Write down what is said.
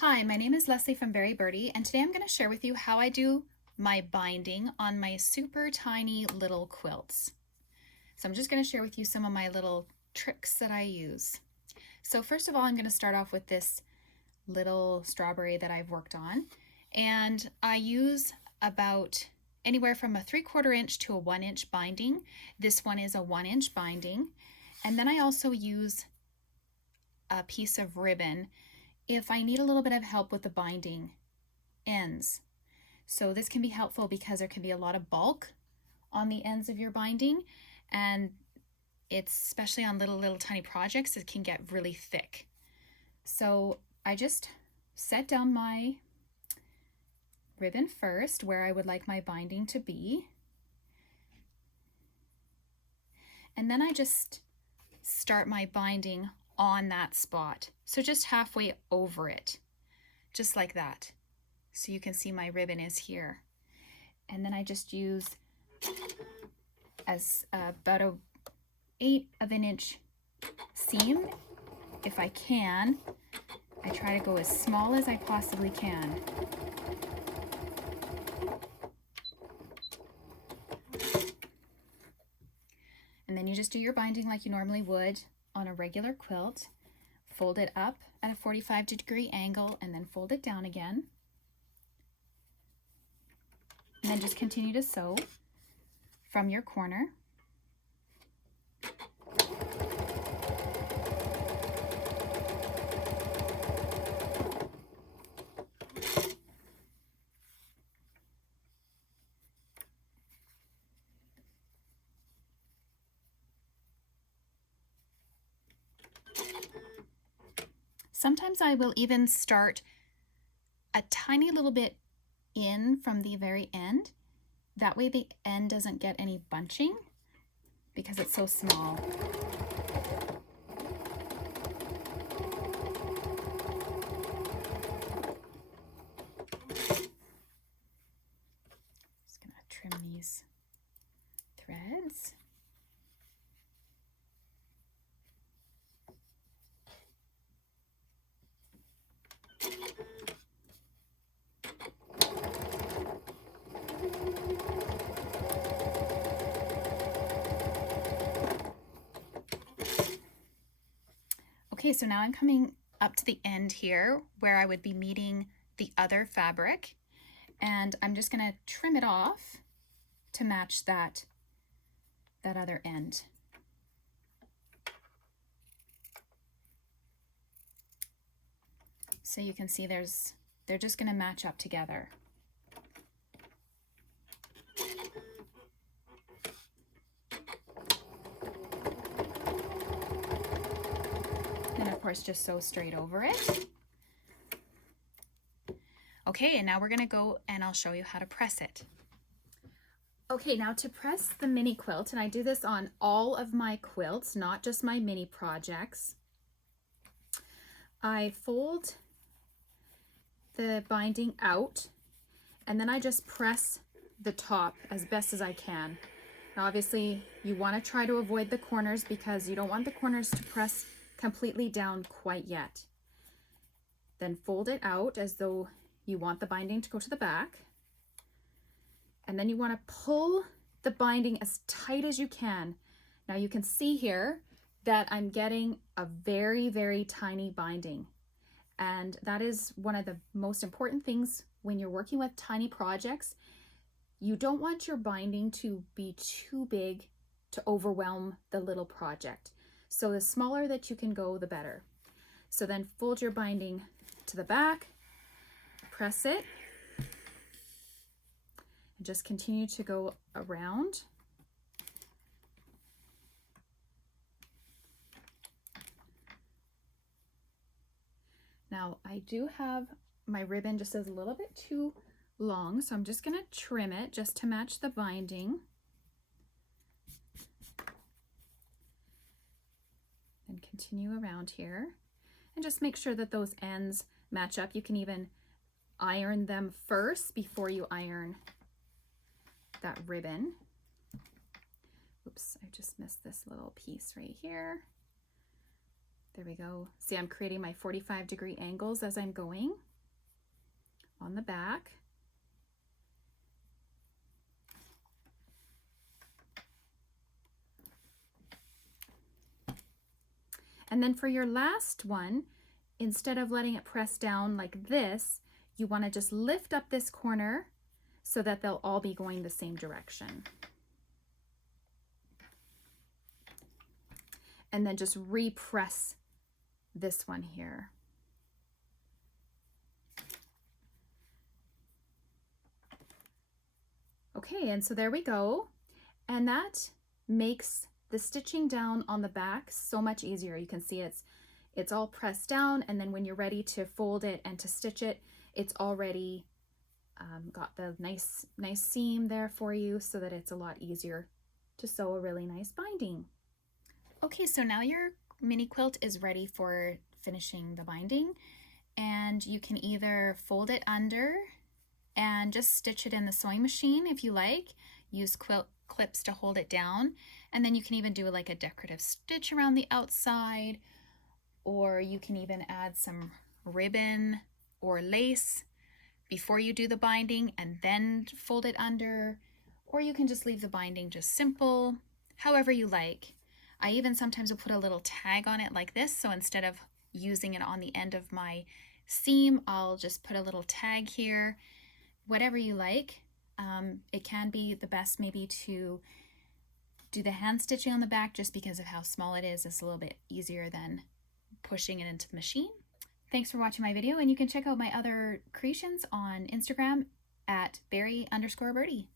Hi, my name is Leslie from Berry Birdie, and today I'm going to share with you how I do my binding on my super tiny little quilts. So I'm just going to share with you some of my little tricks that I use. So first of all, I'm going to start off with this little strawberry that I've worked on, and I use about anywhere from a 3/4 inch to a 1 inch binding. This one is a 1 inch binding, and then I also use a piece of ribbon if I need a little bit of help with the binding ends. So this can be helpful because there can be a lot of bulk on the ends of your binding, and it's especially on little tiny projects, it can get really thick. So I just set down my ribbon first where I would like my binding to be, and then I just start my binding on that spot, so just halfway over it, just like that. So you can see my ribbon is here, and then I just use as about a 1/8 of an inch seam if I can. I try to go as small as I possibly can. And then you just do your binding like you normally would on a regular quilt. Fold it up at a 45-degree angle and then fold it down again. And then just continue to sew from your corner. Sometimes I will even start a tiny little bit in from the very end. That way the end doesn't get any bunching because it's so small. Just gonna trim these threads. Okay, so now I'm coming up to the end here where I would be meeting the other fabric, and I'm just going to trim it off to match that other end. So you can see they're just going to match up together. And of course just sew straight over it. Okay, and now we're going to go and I'll show you how to press it. Okay, now to press the mini quilt, and I do this on all of my quilts, not just my mini projects, I fold the binding out and then I just press the top as best as I can. Now obviously you want to try to avoid the corners because you don't want the corners to press completely down quite yet. Then fold it out as though you want the binding to go to the back. And then you want to pull the binding as tight as you can. Now you can see here that I'm getting a very tiny binding. And that is one of the most important things when you're working with tiny projects. You don't want your binding to be too big to overwhelm the little project. So the smaller that you can go, the better. So then fold your binding to the back, press it, and just continue to go around. Now I do have my ribbon just a little bit too long, so I'm just going to trim it just to match the binding. And continue around here and just make sure that those ends match up. You can even iron them first before you iron that ribbon. Oops, I just missed this little piece right here. There we go. See, I'm creating my 45-degree angles as I'm going. on the back. And then for your last one, instead of letting it press down like this, you want to just lift up this corner so that they'll all be going the same direction. And then just repress this one here. Okay, and so there we go. And that makes the stitching down on the back so much easier. You can see it's all pressed down, and then when you're ready to fold it and to stitch it, it's already got the nice seam there for you so that it's a lot easier to sew a really nice binding. Okay, so now your mini quilt is ready for finishing the binding, and you can either fold it under and just stitch it in the sewing machine if you like. Use quilt clips to hold it down, and then you can even do like a decorative stitch around the outside, or you can even add some ribbon or lace before you do the binding and then fold it under, or you can just leave the binding just simple, however you like. I even sometimes will put a little tag on it like this, so instead of using it on the end of my seam, I'll just put a little tag here. Whatever you like. It can be the best maybe to do the hand stitching on the back just because of how small it is. It's a little bit easier than pushing it into the machine. Thanks for watching my video, and you can check out my other creations on Instagram at berry_birdie.